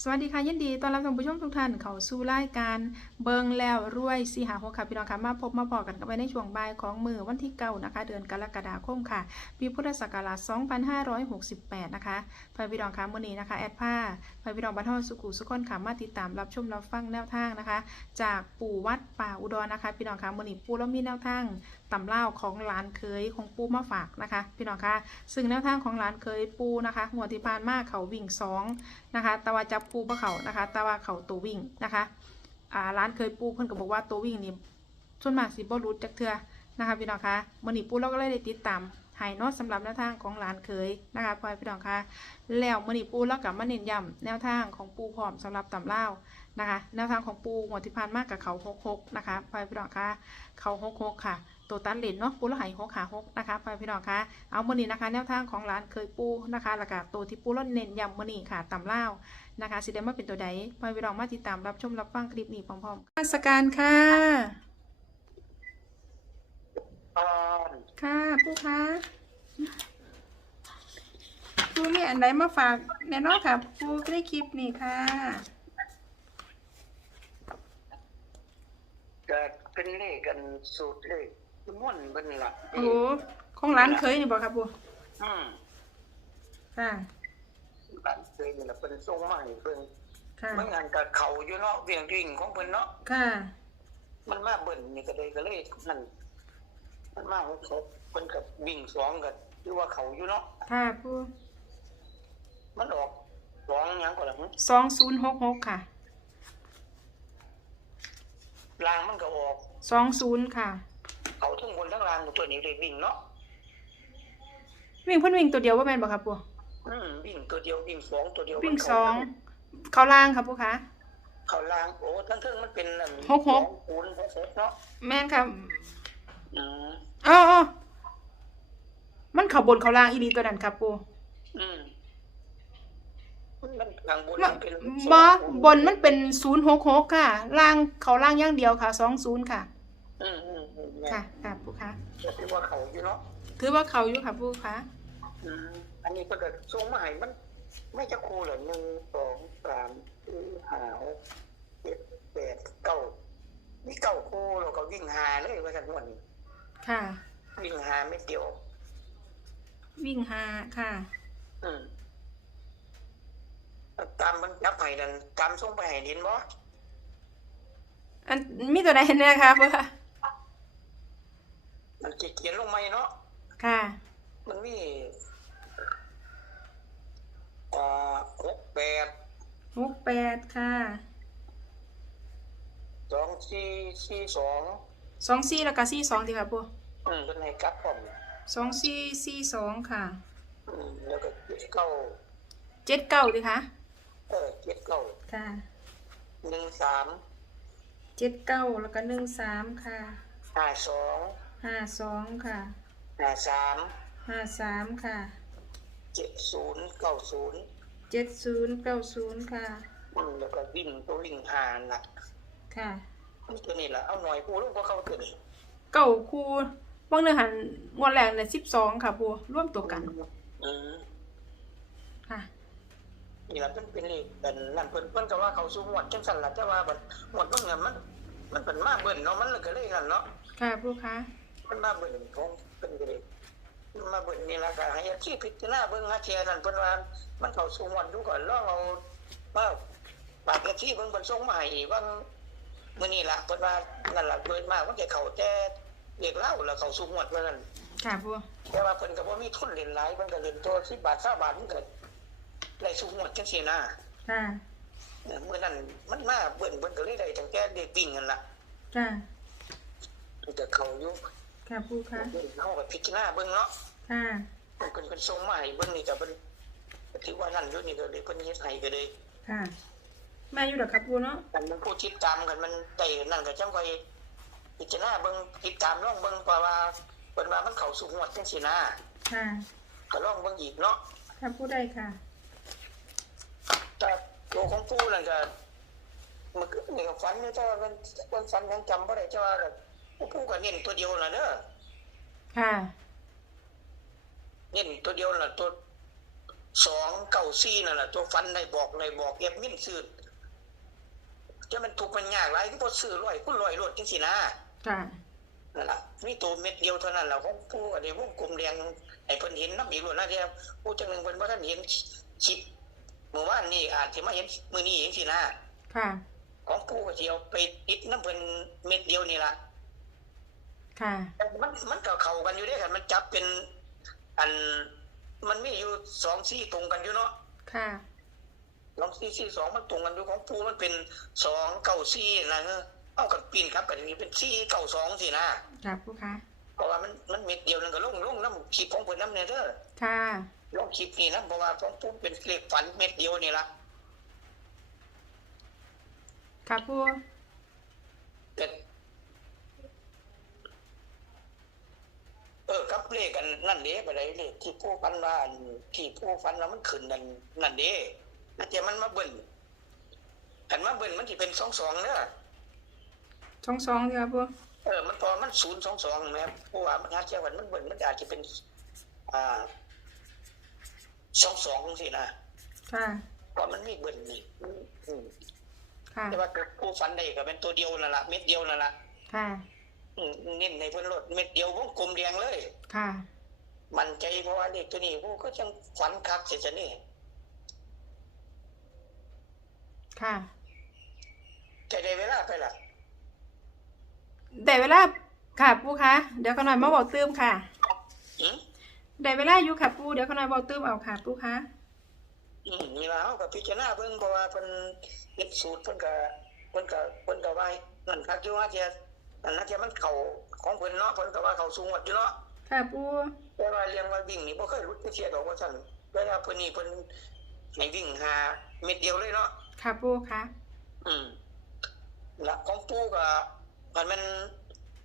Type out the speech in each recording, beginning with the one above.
สวัสดีค่ะยินดีต้อนรับท่านผู้ชมทุกท่านเข้าสู่รายการเบิงแล้วรวยสีหาหัวค่ะพี่น้องค่ะมาพบมาพอกันกันไปในช่วงบ่ายของมือวันที่เก้านะคะ เดือนกรกฎาคมค่ะ ปีพุทธศักราช 2568 นะคะพายพี่น้องค่ะมื้อนี้นะคะแอดผ้าพายพี่น้องบรรเทาสุขุสุขคนค่ะมาติดตามรับชมรับฟังแนวทางนะคะ จากปู่วัดป่าอุดรนะคะ พี่น้องค่ะมื้อนี้ปู่แล้วมีแนวทางตำเล่าของหลานเคยของปูมาฝากนะคะ พี่น้องค่ะซึ่งแนวทางของหลานเคยปูนะคะงวดที่ผ่านมาเขาวิ่งสองนะคะแต่ว่าจับปูพระเขานะคะ แต่ว่าเขาตัววิ่งนะคะอ่าร้านเคยปูเพิ่นก็บอกว่าตัววิ่งนี่ส่วนมากสิบ่รู้จักเทือนะคะพี่น้องคะมื้อนี้ปูเราก็เลยได้ติดตามให้เนาะสำหรับแนวทางของร้านเคยนะคะพ่อพี่น้องคะแล้วมื้อนี้ปูเรากับมาเน้นย้ำแนวทางของปูพร้อมสำหรับตำเล่านะคะ แนวทางของปูงวที่ผ่านมากกับเขา66นะคะพ่อพี่น้องคะเขา66ค่ะตัวตันเลนเนาะปูล้วหายหกขาหกนะคะพ่อพี่น้องคะเอามือนี้นะคะ แนวทางของร้านเคยปูนะคะแล้วก็ตัวที่ปูเราเน้นย้ำมือนี้ค่ะตำเล่า นะคะสิเดมาเป็นตัวใดไปไปลองมาติดตามรับชมรับฟังคลิปนี้พร้อมๆกันสการค่ะอ่าค่ะผู้ค้าผู้มีอันไหนมาฝากแน่นอนค่ะผู้ได้คลิปนี้ค่ะก็เป็นเลขกันสูตรเลขม้วนเบิ่นล่ะโอ้โหของร้านเคยนี่บอกครับผู้อืมค่ะ บ้านเคยนี่ล่ะเพิ่นส่งมาให้เพิ่นค่ะ มันงานกับเขาอยู่เนาะเวียงวิ่งของเพิ่นเนาะค่ะ มันมาเบิ่นนี่ก็เลยก็เลยนั่นมันมาของเขาเพิ่นกับวิ่งสองกันหรือว่าเขาอยู่เนาะค่ะผู้มันออกสองหยังก็ล่ะหึสองศูนย์หกหกค่ะ ลางมันก็ออกสองศูนย์ค่ะ เขาทั้งบนทั้งลางตัวนี้เลขวิ่งเนาะวิ่งเพิ่นวิ่งตัวเดียวว่าแม่นบอกครับผู้ อืมวิ่งตัวเดียววิ่งสองตัวเดียววิ่งมันสเข้าองเขาล่างครับผู้คะเขาล่างโอ้ทั้งเทิงมันเป็นอันหกหกสองคูณหกหกเนาะแม่นค่ะอืมอ๋ออ๋อมันเขาบนเขาล่างอีหลีตัวนั้นครับผู้อืมมันข้างบนว่ามันเป็นบอบนมันเป็นศูนย์หกหกค่ะ ล่างเขาล่างอย่างเดียวค่ะสองศูนย์ค่ะ อืมอืมอืมแม่ค่ะค่ะผู้ค้าก็คือว่าเขาอยู่เนาะถือว่าเขาอยู่ค่ะผู้ค้าอืม อันนี้ก็จะส่งมาให้มัน ไม่จะครูเหรอหนึ่งสองสามสี่ห้าหกเจ็ดแปดเก้านี่เก้าครูเราก็วิ่งหาเลยว่าสันวันนี้ค่ะ วิ่งหาไม่เดียว วิ่งหาค่ะ อืมตามมันจับให้นั่นตามส่งไปให้ดินบ่อันมีตัวใดเนี่ยค่ะผู้ค้ามันเขียนลงมาเนาะค่ะ มันมีอ่าหกแปด หกแปดค่ะสองสี่สี่สองสองสี่แล้วก็สี่สองดีค่ะผู้อืมเป็นให้กลับผมสองสี่สี่สองค่ะอืมแล้วก็เจ็ดเก้าเจ็ดเก้าดีค่ะเออเจ็ดเก้าค่ะหนึ่งสามเจ็ดเก้าแล้วก็หนึ่งสามค่ะห้าสองห้าสองค่ะห้าสามห้าสามค่ะเจ็ดศูนย์เก้าศูนย์ เจ็ดศูนย์เก้าศูนย์ค่ะ อืมแล้วก็วิ่งตัววิ่งหาหนักค่ะ นี่ตัวนี้แหละเอาหน่อยกูรู้ว่าเขาเกิดเก้าคู่บางเนื้อหันงวดแรกเนี่ยสิบสองค่ะผู้ร่วมตัวกันอืมค่ะ นี่แหละเป็นเป็นเลขเป็นนั่นเพิ่นเพิ่นก็ว่าเขาสูงหมดจังสันละแต่ว่าบัดหมดเพิ่นเงินมัน มันเป็นมาเบิ่นเนาะมันเลยก็เลยกันเนาะค่ะผู้ค้ามันมาเบิ่นของเป็นก็เลย มันมาเบิ่นนี่ละก็ให้ที่พิจารณาเบิ่งหาเทียนั่นเพิ่นว่ามันเข้าสู่หมดดูก่อนลองเอาว่าบาดที่เพิ่นเพิ่นส่งมาให้ว่ามื้อนี้ล่ะเพิ่นว่านั่นล่ะโดยมากมันจะเข้าแต่เรียกเล่าแล้วเข้าสู่หมดว่านั้นค่ะผู้แต่ว่าเพิ่นก็บ่มีทุนเล่นหลายเพิ่นก็เล่นตัว10บาท20บาทมันก็ได้สู่หมดจังซี่นะค่ะเออมื่อนั้นมันมาเบิ่นเบิ่นก็เลยได้ตั้งแต่เด็กวิ่งกันละค่ะมันก็เขาอยู่ ค่ะผู้ค้าเฮาก็พิจารณาเบิ่งเนาะค่ะเพิ่นเพิ่นเพิ่นส่งมาให้เบิ่งนี่ก็เพิ่นก็ถือว่านั่นอยู่นี่ก็เลยเพิ่นเฮ็ดให้ก็เลยค่ะแม่อยู่ดอกครับผู้เนาะอันมันผู้ติดตามกันมันได้นั่นก็จังค่อยพิจารณาเบิ่งติดตามลองเบิ่งเพราะว่าเพิ่นว่ามันเข้าสู่งวดจังซี่นะค่ะก็ลองเบิ่งอีกเนาะค่ะผู้ใดค่ะแต่ตัวของผู้นั่นก็มันก็นี่ก็ฝันอยู่แต่ว่ามันมันฝันยังจำบ่ได้แต่ว่าก็ ผู้ก็เน้นตัวเดียวน่ะเด้อค่ะเน้นตัวเดียวน่ะตัวสองเก้าสี่นั่นแหละตัวฟันได้บอกเลยบอกเอฟมินซื้อจะมันถูกมันยากไรที่พอซื้อร้อยคุณร้อยรถจริงสินะค่ะนั่นแหละมีตัวเม็ดเดียวเท่านั้นแหละของผู้อันนี้วงกลมแดงไอ้เพิ่นเห็นน้ำอีกรถนะเดียวผู้จังหนึ่งเพิ่นว่าท่านเห็นคลิปเมื่อวานนี่อาจจะมาเห็นมือนี้เองสินะค่ะ ของผู้ก็สิเอาไปติดน้ำเพิ่นเม็ดเดียวนี่ล่ะ ค่ะมันมันก็เข้ากันอยู่เด้กัน มันจับเป็นอันมันมีอยู่สองซี่ตรงกันอยู่เนาะค่ะสองซี่ซี่สองมันตรงกันอยู่ของผู้มันเป็นสองเก้าซี่นะเออเอากับปีนครับกันนี้เป็นซี่เก้าสองสินะค่ะปูคะเพราะว่ามันมันเม็ดเดียวนึงก็ลงลงน้ำคลิปของเพิ่นน้ำเนี่ยเด้อค่ะลงคลิปนี่นะเพราะว่าของผู้เป็นเลขฝันเม็ดเดียวนี่ละค่ะปูแต่เออครับ เลขกันนั่นเด้ไปเลยเลขที่ผู้ฟันว่าอันที่ผู้ฟันแล้วมันขึ้นนั่นนั่นเด้นั่นแต่มันมาเบิ่นอันมาเบิ่นมันที่เป็นสองสองเด้อสองสองดีครับปูเออมันพอมันศูนย์สองสองแม่ผู้ว่ามันหาเจ้าวันมันเบิ่นมันอาจจะเป็น อ่าสองสองสินะค่ะเพราะมันมีเบิ่นนี่อืมอืมค่ะแต่ว่าผู้ฟันได้ก็เป็นตัวเดียวนั่นละเม็ดเดียวนั่นละค่ะอืม เน้นในเพิ่นรถเม็ดเดียววงกลมแดงเลย ค่ะ มันใจเพราะว่าเด็กตัวนี้ผู้ก็จังฝันคักเสียจะนี่ค่ะแต่ได้เวลาไปละได้เวลาค่ะปูคะเดี๋ยวขน่อยมาบอกตื้มค่ะอืมได้เวลาอยู่ค่ะปูเดี๋ยวขน่อยบอกตื้มเอาค่ะปูคะอืมนี่ล่ะเฮาก็พิจารณาเบิ่งเพราะว่าเพิ่นเฮ็ดสูตรเพิ่นก็เพิ่นก็เพิ่นก็ว่านั่นคักอยู่ว่าเทีย นั่นนะเทียมันเข้าของเพิ่นเนาะเพิ่นก็ว่าเข้าสูงหมดอยู่เนาะค่ะปูแต่ว่าเรียงว่าวิ่งนี่บ่เคยหลุดไปเทียดอกว่าซั่นเวลาเพิ่นนี่เพิ่นให้วิ่งหาเม็ดเดียวเลยเนาะค่ะปูคะอืมละของปู่ก็มันมัน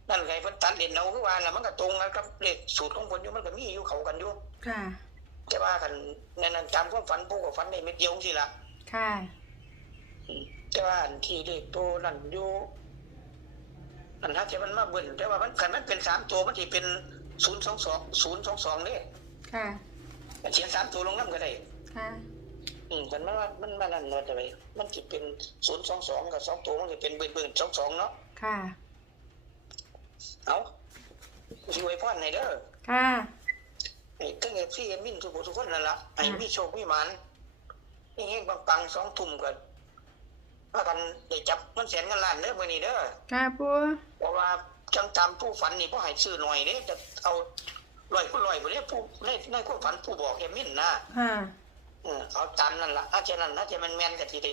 นั่นไงเพิ่นตัดเด่นเอาคือว่าแล้วมันก็ตรงกันกับเลขสูตรของเพิ่นอยู่มันก็มีอยู่เข้ากันอยู่ค่ะแต่ว่าคันนั่นนั่นจำความฝันปู่ก็ฝันได้เม็ดเดียวสิล่ะค่ะอืมแต่ว่าอันที่เลขตัวนั่นอยู่ อันถ้าจะมันมาเบิ่นแต่ว่ามันคันมันเป็นสามตัวมันสิเป็น022 022นี่ค่ะมันเขียนสามตัวลงนำก็ได้ ค่ะอืมคันมันว่ามันมันนั่นเนาะจะไปมันสิเป็น022กับสองตัวมันสิเป็นเบิ่นๆ22เนาะค่ะ เอาช่วยพ่อให้เด้อค่ะไอ้ตั้งแต่พี่เอ็มมินทุกคนทุกคนนั่นละไอ้มีโชคมีหมันนี่เฮงบางปังสองทุ่มกัน ว่ากันได้จับมันแสนเงินล้านเด้อมื้อนี้เด้อค่ะปูเพราะว่าจังตามผู้ฝันนี่บ่ให้ซื้อหน่อยเด้จะเอาร้อยคูณร้อยบ่ได้ผู้ในในความฝันผู้บอกเอ็มมินนะค่ะเออเอาตามนั่นล่ะถ้าเช่นนั้นถ้าจะมันแม่นก็สิได้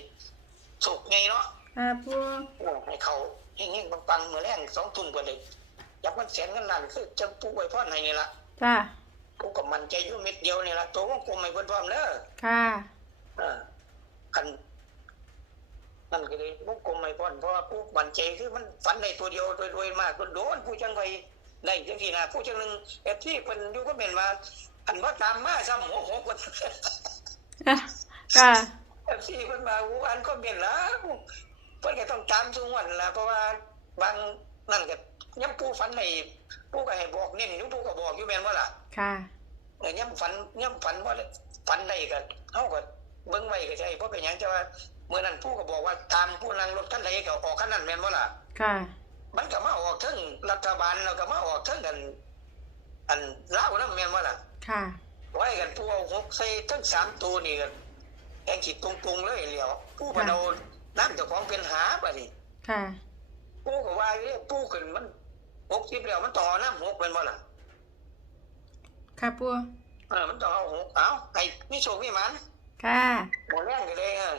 สุกไงเนาะค่ะปูเออให้เขาเฮงๆบางปังมื้อแรงสองทุ่มกันเลยจับมันแสนเงินล้านคือจังผู้ไว้พรให้นี่ล่ะจ้ากูก็มั่นใจอยู่เม็ดเดียวนี่ล่ะตัววงกลมให้เพิ่นพร้อมเด้อค่ะเออคัน นั่นก็เลยวงกลมไม่พ้นเพราะว่าผู้บันใจคือมันฝันในตัวเดียวโดยโดยมากโดนผู้จังไปได้จังซี่นะผู้จังหนึงเอฟที่เพิ่นอยู่ก็เป็นว่าอันว่าตามมาซ้ำหัวหกคนค่ะเอฟซีเพิ่นมาอู้อันก็เป็นละเพิ่นก็ต้องตามทุกวันล่ะเพราะว่าบางนั่นก็ย้ำผู้ฝันให้ผู้ก็ให้บอกเน้นอยู่ผู้ก็บอกอยู่แม่นว่าล่ะ ค่ะเออย่ำฝันย่ำฝันว่าฝันได้ก็เฮาก็เบิ่งไว้ก็ใช่เพราะเป็นหยังจะว่า เมื่อนั้นผู้ก็บอกว่าตามผู้นั่งรถคันใดก็ออกคันนั้นแม่นบ่ล่ะ ค่ะ มันก็มาออกทั้งรัฐบาลแล้วก็มาออกทั้งกัน อันลาวนำแม่นบ่ล่ะ ค่ะ ไว้กันผู้เอาหกใส่ทั้งสามตัวนี่ก็แองคิดตรงๆเลยเหลียวผู้บ่เอาน้ำเจ้าของเป็นหาบัดนี้ค่ะ ผู้ก็ว่าเอ้ผู้ขึ้นมัน60แล้วมันต่อน้ำหกเป็นบ่ล่ะ ค่ะปูเออมันต้องเอาหกเอาให้มีโชคมีหมันค่ะ หมดแรงก็เลยเอออ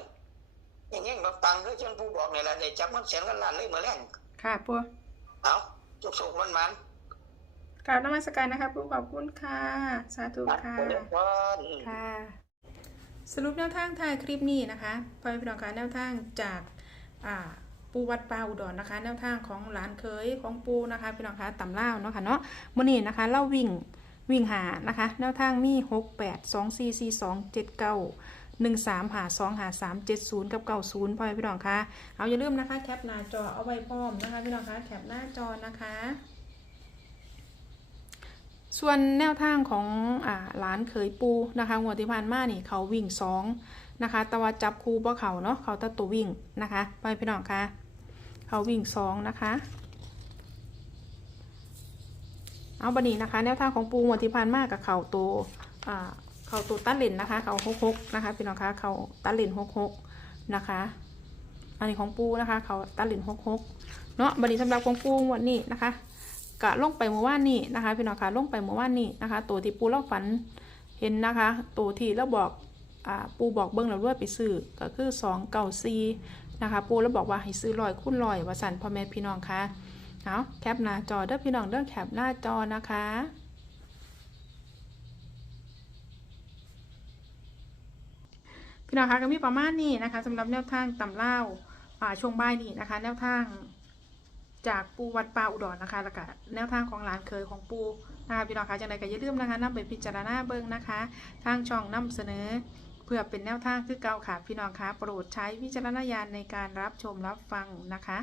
ย่างเงี้ยบางปังก็เช่นผู้บอกนี่แหละได้จับมันเสียงกันล้านเลยหมดแรงค่ะปูเอาจุกสุกมันมันกราบนมัสการนะคะปูขอบคุณค่ะ สาธุๆค่ะเดี๋ยวก่อนค่ะ สรุปแนวทางท้ายคลิปนี้นะคะพอพี่น้องคะแนวทางจากอ่าปูวัดป่าอุดรนะคะ แนวทางของหลานเคยของปูนะคะพี่น้องคะตำเล่าวเนาะค่ะเนาะมื่อนี้นะคะเล่าวิ่งวิ่งหานะคะ แนวทางมี6 8 2 4 4 2 7 9 1 3หา2หา3 7 0 กับ 90พอพี่น้องคะเอาอย่าลืมนะคะแคปหน้าจอเอาไว้พร้อมนะคะพี่น้องคะแคปหน้าจอนะคะ ส่วนแนวทางของอ่าร้านเขยปูนะคะงวดที่ผ่านมานี่เขาวิ่งสองนะคะแต่ว่าจับคู่บ่เขาเนาะเขาตัตัววิ่งนะคะไปพี่น้องคะเขาวิ่งสองนะคะเอาบันนี้นะคะ แนวทางของปูงวดที่ผ่านมากับเขาตัวอ่า เขาตัวตัดเลนนะคะ เขาหกหกนะคะพี่น้องคะเขาตัดเลนหกหกนะคะ อันนี้ของปูนะคะ เขาตัดเลนหกหกเนาะบันนี้สำหรับของปูวดนี้นะคะกะลงไปเมื่อวานนี้นะคะ พี่น้องคะลงไปเมื่อวานนี้นะคะ ตัวที่ปูเล่าฝันเห็นนะคะตัวที่เราบอกอ่าปูบอกเบิ้งเราด้วยไปซื้อก็คือสองเก่าซีนะคะปูแล้วบอกว่าให้ซื้อลอยคุ้นลอยว่าสันพ่อแม่พี่น้องคะเอาแคปหน้าจอเด้อพี่น้องเด้อแคปหน้าจอนะคะ พี่น้องคะก็มีประมาณนี้นะคะสำหรับแนวทางตำเล่าช่วงบ่ายนี้นะคะ แนวทางจากปูวัดป่าอุดรนะคะแล้วก็แนวทางของหลานเคยของปูนะคะพี่น้องคะจังใดก็อย่าลืมนะคะนำไปพิจารณาเบิ้งนะคะ ทางช่องนำเสนอ เพื่อเป็นแนวทางคือเก่าค่ะ พี่น้องคะโปรดใช้วิจารณญาณในการรับชมรับฟังนะคะ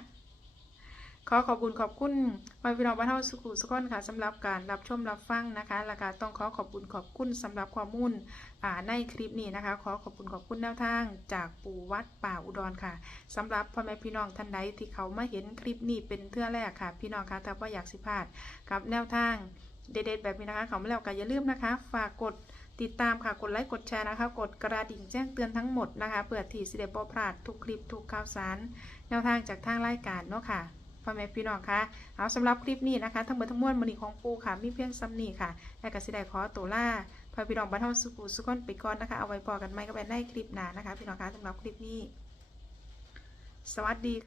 ขอขอบคุณขอบคุณพ่อพี่น้องบ้านเฮาสุขุสุขอนค่ะสำหรับการรับชมรับฟังนะคะแล้วก็ต้องขอขอบคุณขอบคุณสำหรับข้อมูลอ่าในคลิปนี้นะคะ ขอขอบคุณขอบคุณแนวทางจากปู่วัดป่าอุดรค่ะสำหรับพ่อแม่พี่น้องท่านใดที่เขามาเห็นคลิปนี้เป็นเทื่อแรกค่ะ พี่น้องคะถ้าว่าอยากสิพลาดกับแนวทางเด็ดๆแบบนี้นะคะเขามาแล้วก็อย่าลืมนะคะ ฝากกดติดตามค่ะกดไลค์กดแชร์นะคะ กดกระดิ่งแจ้งเตือนทั้งหมดนะคะเพื่อที่สิเดบพลาดทุกคลิปทุกข่าวสาร แนวทางจากทางรายการเนาะค่ะ พ่อแม่พี่น้องคะเอาสำหรับคลิปนี้นะคะ ทั้งหมดทั้งมวลมณีของปูค่ะมีเพียงซ้ำนี่ค่ะและก็สิได้ขอตัวล่าพ่อพี่น้องบ้านเฮาสุขุสุขอนไปก่อนนะคะเอาไว้พอกันไหมก็ไปได้คลิปหน้านะคะ พี่น้องคะสำหรับคลิปนี้ สวัสดี